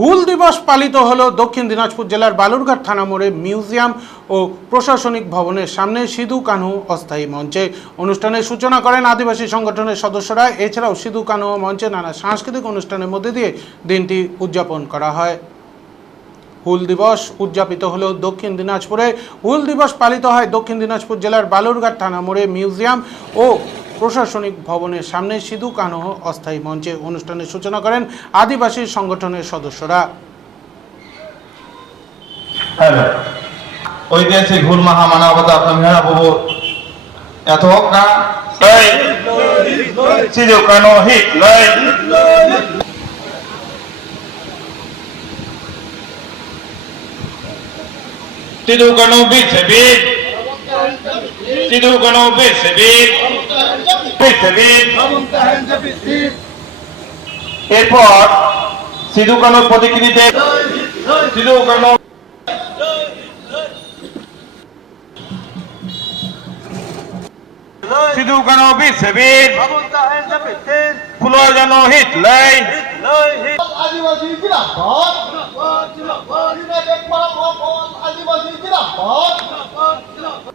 হুল দিবস পালিত হল দক্ষিণ দিনাজপুর জেলার বালুরঘাট থানা মোড়ে মিউজিয়াম ও প্রশাসনিক ভবনের সামনে সিধু কানহু অস্থায়ী মঞ্চে। অনুষ্ঠানের সূচনা করেন আদিবাসী সংগঠনের সদস্যরা। এছাড়াও সিধু কানহু মঞ্চে নানা সাংস্কৃতিক অনুষ্ঠানের মধ্যে দিয়ে দিনটি উদযাপন করা হয়। হুল দিবস উদযাপিত হলো দক্ষিণ দিনাজপুরে। হুল দিবস পালিত হয় দক্ষিণ দিনাজপুর জেলার বালুরঘাট থানা মোড়ে মিউজিয়াম ও প্রশাসনিক ভবনের সামনে সিধু কানহ অস্থায়ী মঞ্চে অনুষ্ঠানের সূচনা করেন আদিবাসী সংগঠনের সদস্যরা। হ্যালো ঐতিহাসিক হুল মাহা মানবতা মেহরা বাবু। না। কানো হিট। লই সিধু কানো বিট। কানো বিট বিট বিট বিট এরপর সিধু কানোর প্রতিকৃতিতে সিধু কানো সিধু কানো বিট বিট ফুলো হিট লই আদিবাসী